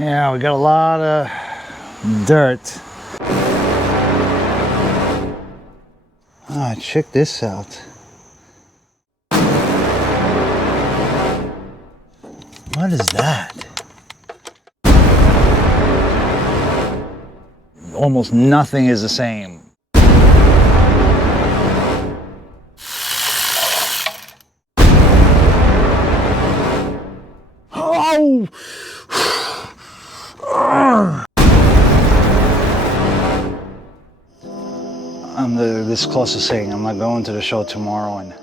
Yeah, we got a lot of dirt. Ah, check this out. What is that? Almost nothing is the same. Oh! I'm this close to saying I'm not going to the show tomorrow, and